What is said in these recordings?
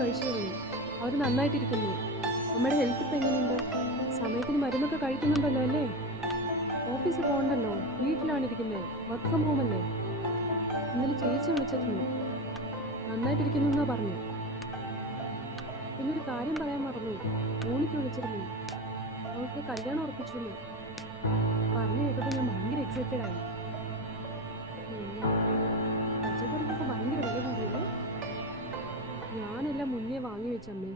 കഴിച്ചോളൂ. അവർ നന്നായിട്ടിരിക്കുന്നു. അമ്മയുടെ ഹെൽത്ത് ഇപ്പം എങ്ങനെയുണ്ട്? സമയത്തിന് മരുന്നൊക്കെ കഴിക്കുന്നുണ്ടല്ലോ അല്ലേ? ഓഫീസിൽ പോകണ്ടല്ലോ, വീട്ടിലാണ് ഇരിക്കുന്നത്. വർക്ക് ഫ്രം ഹോം അല്ലേ? ഇന്നലെ ചേച്ചി വിളിച്ചിരുന്നു, നന്നായിട്ടിരിക്കുന്നു എന്നാ പറഞ്ഞു. പിന്നെ ഒരു കാര്യം പറയാൻ മറന്നു, മോണിക്ക് വിളിച്ചിരുന്നു. അവൾക്ക് കല്യാണം ഉറപ്പിച്ചുള്ളൂ. പറഞ്ഞു കേട്ടപ്പോൾ ഞാൻ ഭയങ്കര എക്സൈറ്റഡ് ആയി. പച്ചക്കറിക്കൊക്കെ ഭയങ്കര വില കൂടിയല്ലേ? ഞാനെല്ലാം മുന്നേ വാങ്ങി വെച്ചമ്മേ.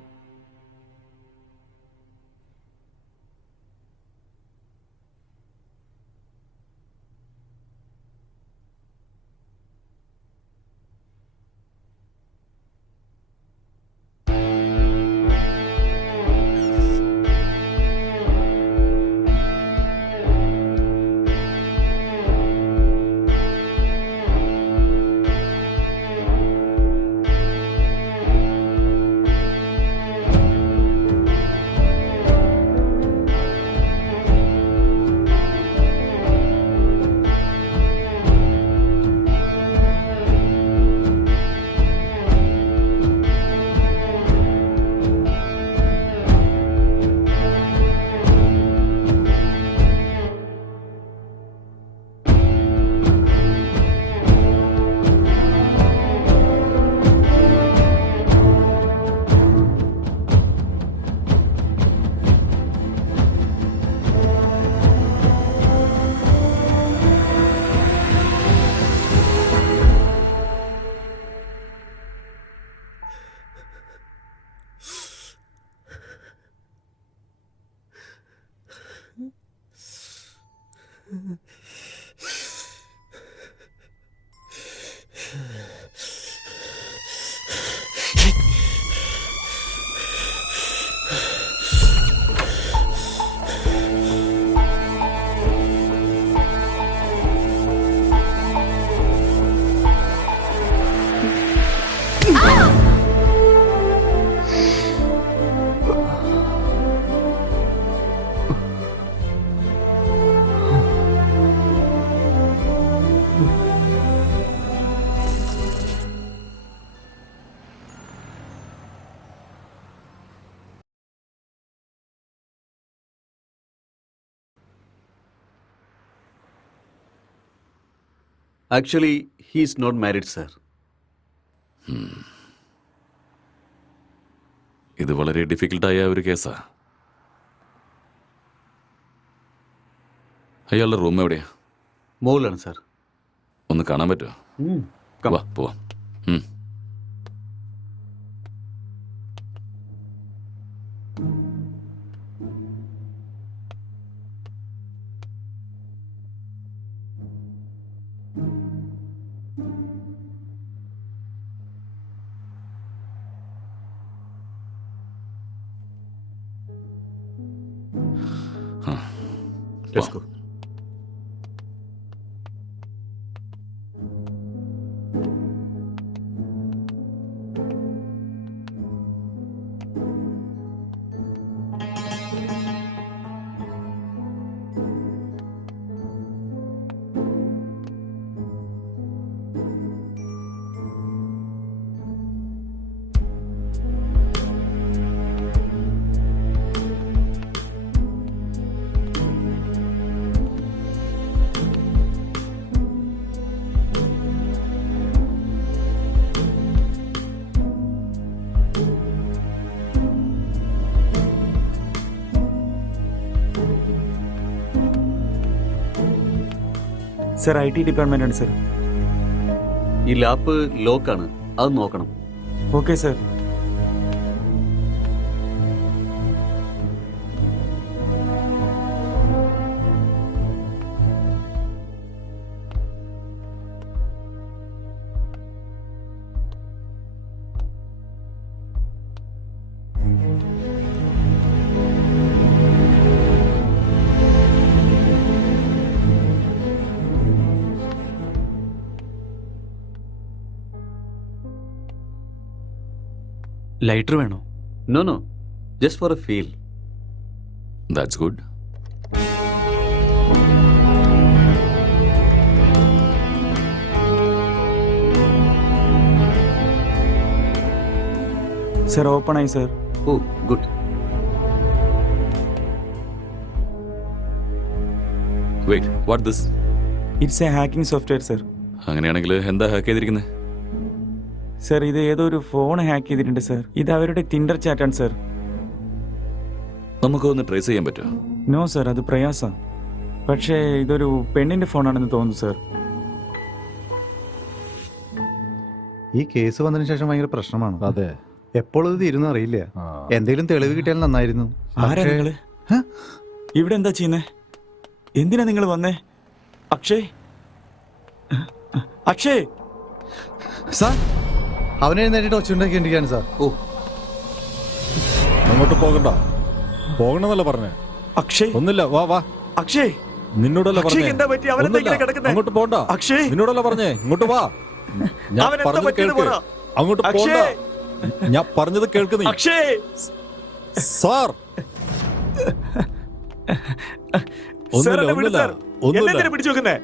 Actually, he is not married, sir. ഇത് വളരെ ഡിഫിക്കൽട്ടായ ഒരു കേസാ. അയാളുടെ റൂം എവിടെയാ? മോളാണ് സാർ. ഒന്ന് കാണാൻ പറ്റുമോ? വാ പോവാം. Let's go. സർ IT ഡിപ്പാർട്ട്മെൻ്റാണ് സർ. ഈ ലാപ്പ് ലോക്കാണ്, അത് നോക്കണം. Okay sir. ലൈറ്റർ വേണോ? No, just for a feel. That's good. Sir open ആയി sir. Oh good. Wait, what this? It's a hacking software sir. അങ്ങനെയാണെങ്കിൽ എന്താ ഹാക്ക് ചെയ്തിരിക്കുന്നത്? സർ ഇത് ഏതോ ഒരു ഫോൺ ഹാക്ക് ചെയ്തിട്ടുണ്ട് സർ. ഇത് അവരുടെ ടിൻഡർ ചാറ്റാണ് സർ. നമുക്കൊന്ന് ട്രേസ് ചെയ്യാൻ പറ്റുമോ? നോ സർ, അത് പ്രയാസം. പക്ഷേ ഇതൊരു പെണ്ണിൻ്റെ ഫോണാണെന്ന് തോന്നുന്നു സർ. ഈ കേസ് വന്നതിന് ശേഷം ഭയങ്കര പ്രശ്നമാണ്. അതെ, എപ്പോഴും ഇത് തീരുന്ന അറിയില്ല. എന്തെങ്കിലും തെളിവ് കിട്ടിയാൽ നന്നായിരുന്നു. ആരാ നിങ്ങള്? ഇവിടെ എന്താ ചെയ്യുന്നേ? എന്തിനാ നിങ്ങൾ വന്നേ? അക്ഷയ്, അക്ഷയ് സാർ, അവനെ എഴുന്നേറ്റിട്ട് ഒച്ചുണ്ടാക്കിയിരിക്കുകയാണ് സാർ. ഓ അങ്ങോട്ട് പോകണ്ട. പോകണമെന്നല്ല പറഞ്ഞേ. അക്ഷയ് ഒന്നില്ല, വാ വാ. അക്ഷയ്, നിന്നോടല്ല അക്ഷയ് പറഞ്ഞേ. എന്താ പറ്റി? അവനെന്താ ഇങ്ങനെ ഒന്നുമില്ല. കിടക്കുന്നെ? അങ്ങോട്ട് പോകണ്ട. അക്ഷയ്, നിന്നോടല്ല പറഞ്ഞേ. ഇങ്ങോട്ട് വാ. ഞാൻ അവനെന്താ പറഞ്ഞത് പറ്റിയെന്ന് കേൾക്ക്. പറ. അങ്ങോട്ട് പോകണ്ട. അക്ഷയ്, ഞാൻ പറഞ്ഞത് കേൾക്ക് നീ. അക്ഷയ്. സാർ, സാർ, ഒന്നുമില്ല, എന്നെ വിട് ഒന്നുമില്ല, സാർ. എന്നെ ഒന്നുമില്ല. എന്തിനാ പിടിച്ചു വെക്കുന്നേ?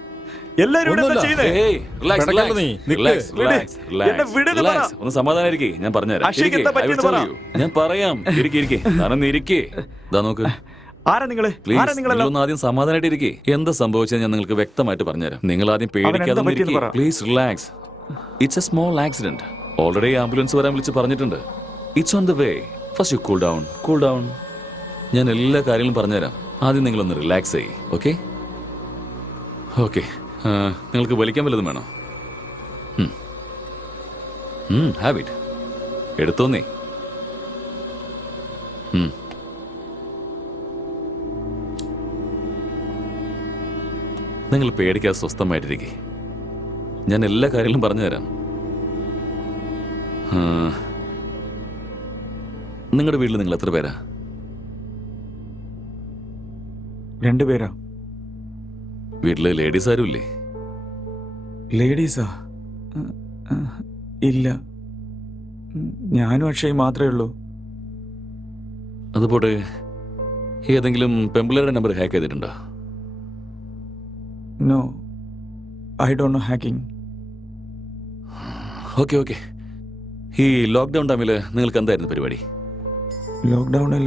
എല്ലാരും ഇവിടെ എന്താ ഒന്നുമില്ല. ചെയ്യുന്നേ? ഏയ്, relax, കിടക്കണ്ട relax, നീ. നിക്ക്. relax, വിട്. relax, relax, എന്നെ വിടെന്ന് relax. പറ. ഒന്ന് സമാധാനായിരിക്കേ, ഞാൻ പറഞ്ഞുതരാം. അക്ഷയ്ക്ക് ഇരിക്ക്, എന്താ I will പറ്റിയെന്ന് tell പറ. you. ഞാൻ പറയാം. ഇരിക്കേ, താനൊന്ന് ഇരിക്കേ. ഇതാ നോക്ക്. ആരാ നിങ്ങള്? പ്ലീസ്, ആരാ നിങ്ങളെല്ലാം? നിങ്ങളൊന്ന് ആദ്യം സമാധാനമായിട്ട് ഇരിക്കേ. എന്താ സംഭവിച്ചത് ഞാൻ നിങ്ങൾക്ക് വ്യക്തമായിട്ട് പറഞ്ഞുതരാം. നിങ്ങൾ ആദ്യം പേടിക്കാതെ അവനെന്താ പറ്റിയെന്ന് പറ. Please relax. It's a small accident. Already ambulance വരാൻ വിളിച്ച് പറഞ്ഞിട്ടുണ്ട്. It's on the way. First you cool down, cool down. ഞാൻ എല്ലാ കാര്യങ്ങളും പറഞ്ഞുതരാം. ആദ്യം നിങ്ങളൊന്ന് റിലാക്സ് ചെയ്യ്. Okay okay. നിങ്ങൾക്ക് വലിക്കാൻ വല്ലതും വേണോ? ഹാബിറ്റ് എടുത്തോന്നേ. നിങ്ങൾ പേടിക്കാതെ സ്വസ്ഥമായിട്ടിരിക്കേ. ഞാൻ എല്ലാ കാര്യങ്ങളും പറഞ്ഞുതരാം. നിങ്ങളുടെ വീട്ടിൽ നിങ്ങൾ എത്ര പേരാ? 2 പേരാ. വീട്ടില് ലേഡീസ് ആരും ഇല്ലേ? ലേഡീസാ? ഇല്ല, ഞാനും അക്ഷയ് മാത്രമേ ഉള്ളൂ. അതുപോലെ ഏതെങ്കിലും പെമ്പിളയുടെ നമ്പർ ഹാക്ക് ചെയ്തിട്ടുണ്ടോ? No, I don't know hacking. Okay okay. ഈ ലോക്ക്ഡൗൺ ടൈമിൽ നിങ്ങൾക്ക് എന്തായിരുന്നു പരിപാടി? ലോക്ക്ഡൗണിൽ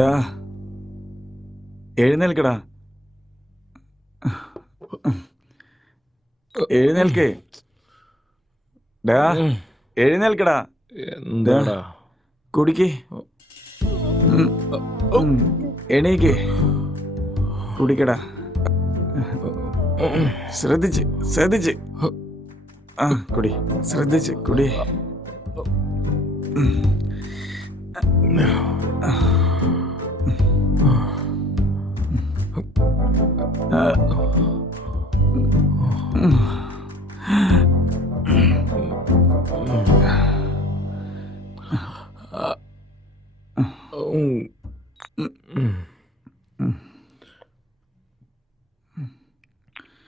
ഡാ, എഴുന്നേൽക്കടാ, എഴുന്നേൽക്കേ. ഡാ, എഴുന്നേൽക്കടാ. എന്താടാ? കുടിക്ക്. എണീക്ക്, കുടിക്കടാ. ശ്രദ്ധിച്ച് ശ്രദ്ധിച്ച്. ആ, കുടി, ശ്രദ്ധിച്ച് കുടി.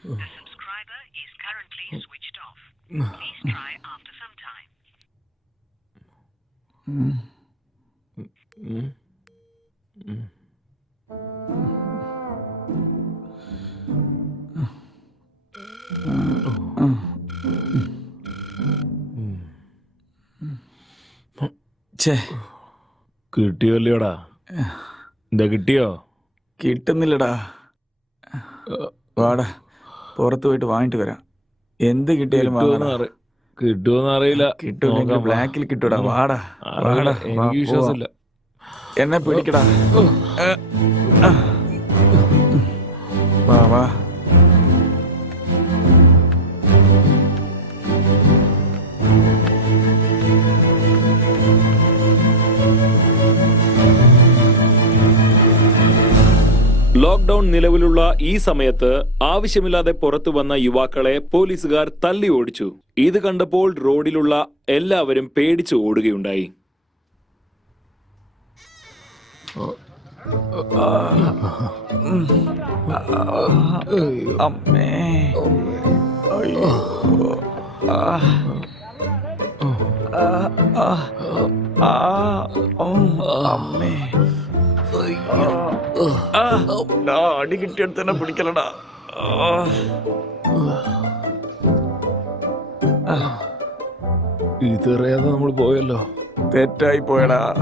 The subscriber is currently switched off. Please try after some time. ഛേ, കിട്ടിയല്ലോടാ? എന്താ കിട്ടിയോ? കിട്ടുന്നില്ലടാ. വാടാ, പുറത്ത് പോയിട്ട് വാങ്ങിട്ട് വരാം. എന്ത് കിട്ടിയാലും വാങ്ങടാ. കിട്ടുമെന്ന് അറിയില്ല. കിട്ടൂല്ലെങ്കിൽ ബ്ലാക്കിൽ കിട്ടൂടാ. വാടാ അറിയില്ല, വാടാ, എനിക്ക് വാ, വിശ്വാസമില്ല. എന്നെ പിടിക്കടാ. വാ വാ. ലോക്ക്ഡൌൺ നിലവിലുള്ള ഈ സമയത്ത് ആവശ്യമില്ലാതെ പുറത്തു വന്ന യുവാക്കളെ പോലീസുകാർ തല്ലി ഓടിച്ചു. ഇത് കണ്ടപ്പോൾ റോഡിലുള്ള എല്ലാവരും പേടിച്ചു ഓടുകയുണ്ടായി. അമ്മേ, അയ്യോ. ആ. ആ, ആ, ആ, അമ്മേ. അടി കിട്ടിയെടുത്ത് തന്നെ പിടിക്കലടാ. ഇതറിയാതെ നമ്മൾ പോയല്ലോ. തെറ്റായി പോയടാ.